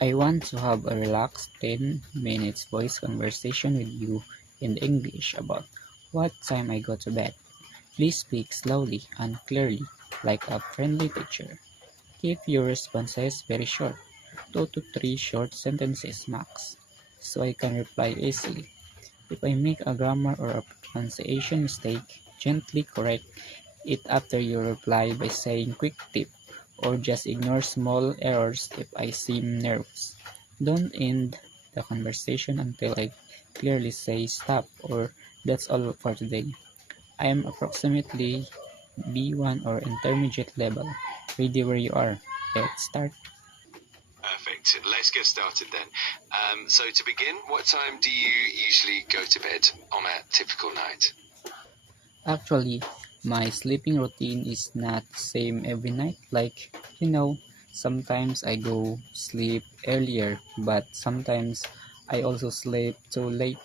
I want to have a relaxed 10 minutes voice conversation with you in English about what time I go to bed. Please speak slowly and clearly, like a friendly teacher. Keep your responses very short, 2 to 3 short sentences max, so I can reply easily. If I make a grammar or a pronunciation mistake, gently correct it after you reply by saying quick tip, or just ignore small errors if I seem nervous. Don't end the conversation until I clearly say stop or that's all for today. I am approximately B1 or intermediate level. Ready where you are. Let's start. Perfect. Let's get started then. So to begin, what time do you usually go to bed on a typical night? Actually, my sleeping routine is not the same every night. Sometimes I go sleep earlier, but sometimes I also sleep too late.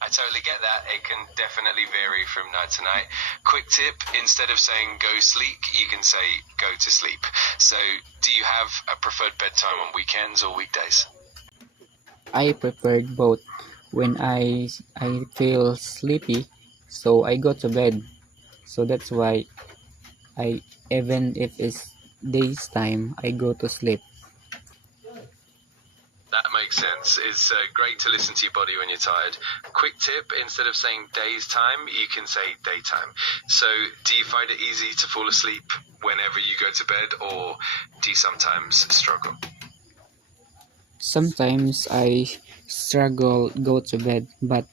I totally get that. It can definitely vary from night to night. Quick tip, instead of saying go sleep, you can say go to sleep. So do you have a preferred bedtime on weekends or weekdays? I prepared both. When I feel sleepy, so I go to bed. So that's why I even if it's day's time, I go to sleep. That makes sense. It's great to listen to your body when you're tired. Quick tip, instead of saying day's time, you can say daytime. So do you find it easy to fall asleep whenever you go to bed, or do you sometimes struggle? Sometimes I struggle go to bed, but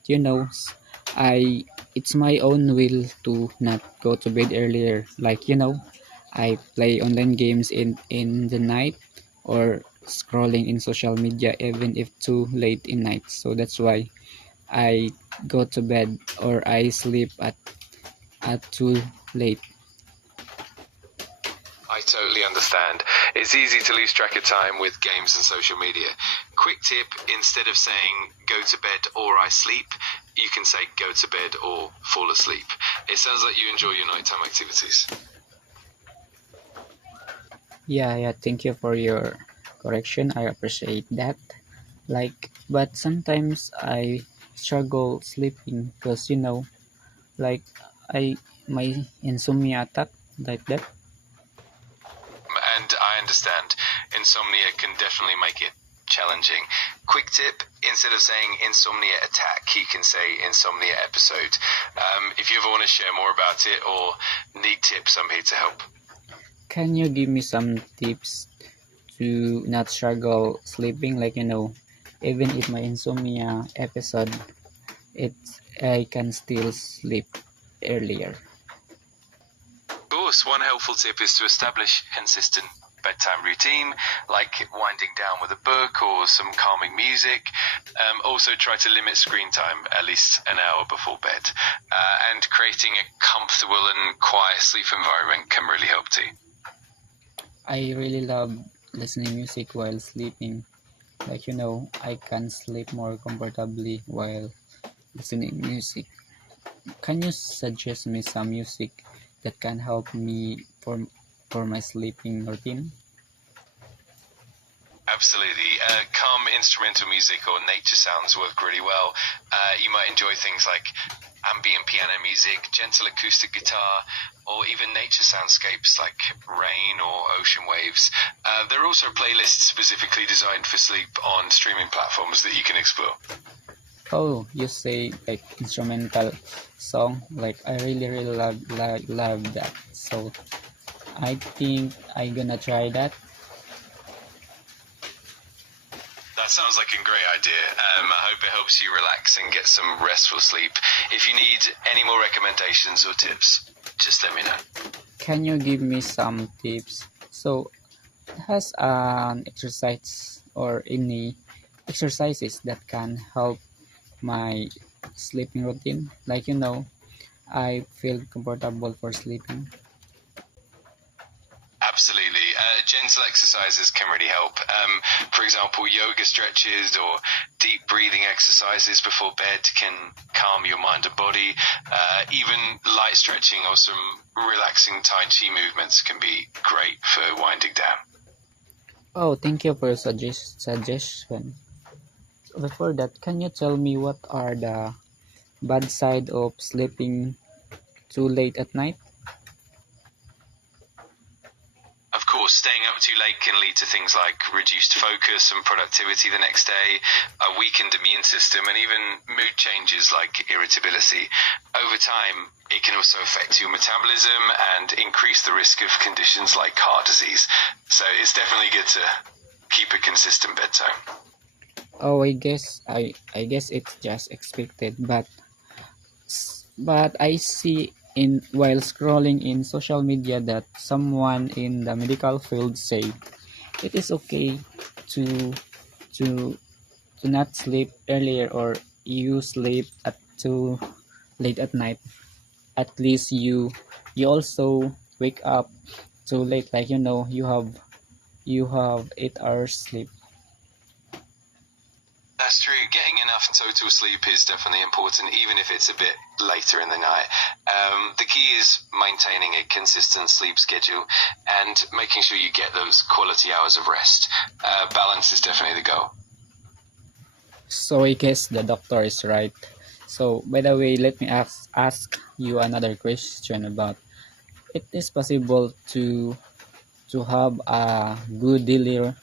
I it's my own will to not go to bed earlier. I play online games in the night or scrolling in social media even if too late in night. So that's why I go to bed or I sleep at too late. I totally understand. It's easy to lose track of time with games and social media. Quick tip, instead of saying go to bed or I sleep, you can say go to bed or fall asleep. It sounds like you enjoy your nighttime activities. Yeah, thank you for your correction. I appreciate that. But sometimes I struggle sleeping because like I my insomnia attack like that. And I understand insomnia can definitely make it challenging. Quick tip, instead of saying insomnia attack, you can say insomnia episode. If you ever want to share more about it or need tips, I'm here to help. Can you give me some tips to not struggle sleeping? Even if my insomnia episode, it I can still sleep earlier. Of course, one helpful tip is to establish consistent bedtime routine, like winding down with a book or some calming music. Also, try to limit screen time at least an hour before bed. And creating a comfortable and quiet sleep environment can really help too. I really love listening music while sleeping. I can sleep more comfortably while listening music. Can you suggest me some music that can help me for my sleeping routine? Absolutely. Calm instrumental music or nature sounds work really well. You might enjoy things like ambient piano music, gentle acoustic guitar, or even nature soundscapes like rain or ocean waves. There are also playlists specifically designed for sleep on streaming platforms that you can explore. Oh, you say like instrumental song. I really love that. So I think I gonna try that. That sounds like a great idea. I hope it helps you relax and get some restful sleep. If you need any more recommendations or tips, just let me know. Can you give me some tips? So has an exercise or any exercises that can help my sleeping routine? I feel comfortable for sleeping. Absolutely. Gentle exercises can really help. For example, yoga stretches or deep breathing exercises before bed can calm your mind and body. Even light stretching or some relaxing Tai Chi movements can be great for winding down. Oh, thank you for your suggestion. Before that, can you tell me what are the bad side of sleeping too late at night? Of course, staying up too late can lead to things like reduced focus and productivity the next day, a weakened immune system, and even mood changes like irritability. Over time, it can also affect your metabolism and increase the risk of conditions like heart disease. So it's definitely good to keep a consistent bedtime. Oh, I guess it's just expected, but I see in while scrolling in social media that someone in the medical field say it is okay to to to not sleep earlier or you sleep at too late at night. At least you also wake up too late, like you have 8 hours sleep. That's true. Getting enough total sleep is definitely important, even if it's a bit later in the night. The key is maintaining a consistent sleep schedule and making sure you get those quality hours of rest. Balance is definitely the goal. So I guess the doctor is right. So by the way, let me ask you another question about it is possible to have a good daily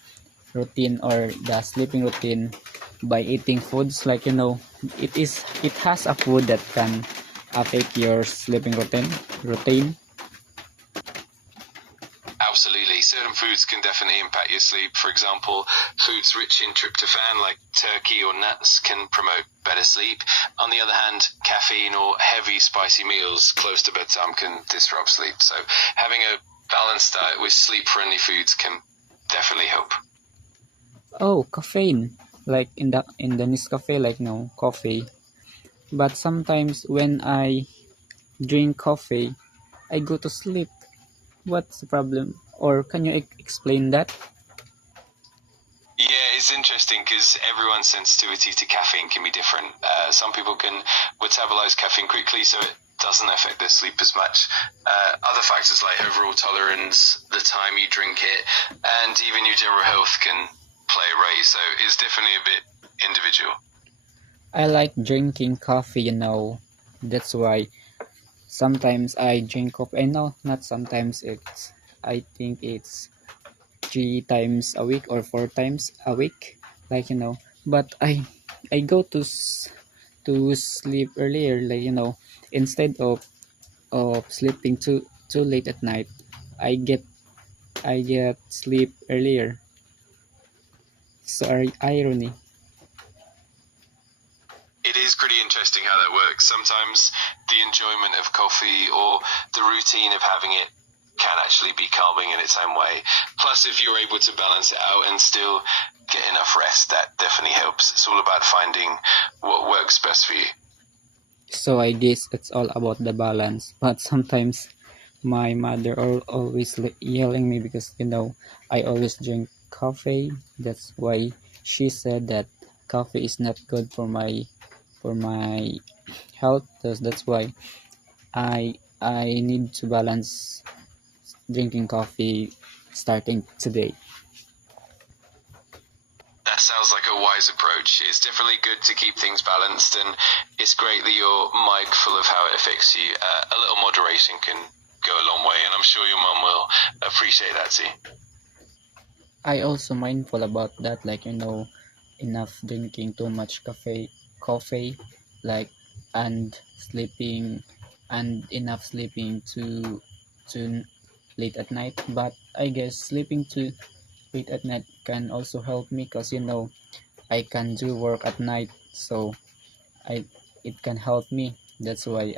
routine or the sleeping routine by eating foods, like it has a food that can affect your sleeping routine. Absolutely. Certain foods can definitely impact your sleep. For example, foods rich in tryptophan, like turkey or nuts, can promote better sleep. On the other hand, caffeine or heavy, spicy meals close to bedtime can disrupt sleep. So, having a balanced diet with sleep friendly foods can definitely help. Oh, caffeine, like in the Nescafe, like no coffee. But sometimes when I drink coffee, I go to sleep. What's the problem? Or can you explain that? Yeah, it's interesting because everyone's sensitivity to caffeine can be different. Some people can metabolize caffeine quickly, so it doesn't affect their sleep as much. Other factors like overall tolerance, the time you drink it, and even your general health can play a role. So it's definitely a bit individual. I like drinking coffee. That's why sometimes I drink coffee. No, not sometimes. I think it's 3 times a week or 4 times a week. But I go to sleep earlier. Instead of sleeping too late at night, I get sleep earlier. Sorry, irony. It is pretty interesting how that works. Sometimes the enjoyment of coffee or the routine of having it can actually be calming in its own way. Plus, if you're able to balance it out and still get enough rest, that definitely helps. It's all about finding what works best for you. So I guess it's all about the balance. But sometimes my mother always yelling me because I always drink coffee. That's why she said that coffee is not good for my health. That's why I need to balance drinking coffee starting today. That sounds like a wise approach. It's definitely good to keep things balanced, and it's great that you're mindful of how it affects you. A little moderation can go a long way, and I'm sure your mum will appreciate that too. I also mindful about that, enough drinking too much coffee, like and sleeping and enough sleeping too late at night. But I guess sleeping too late at night can also help me because I can do work at night, so I it can help me. That's why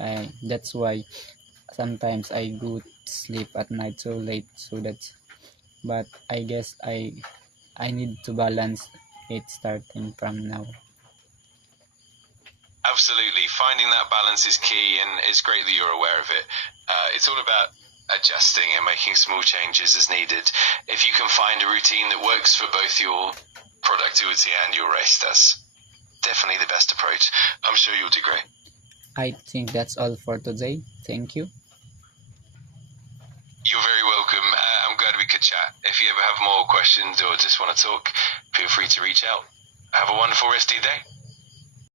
sometimes I go sleep at night so late. But I guess I need to balance it starting from now. Absolutely. Finding that balance is key, and it's great that you're aware of it. It's all about adjusting and making small changes as needed. If you can find a routine that works for both your productivity and your rest, that's definitely the best approach. I'm sure you'll do great. I think that's all for today. Thank you. You're very welcome. I'm glad glad we could chat. If you ever have more questions or just want to talk, feel free to reach out. Have a wonderful rest of your day.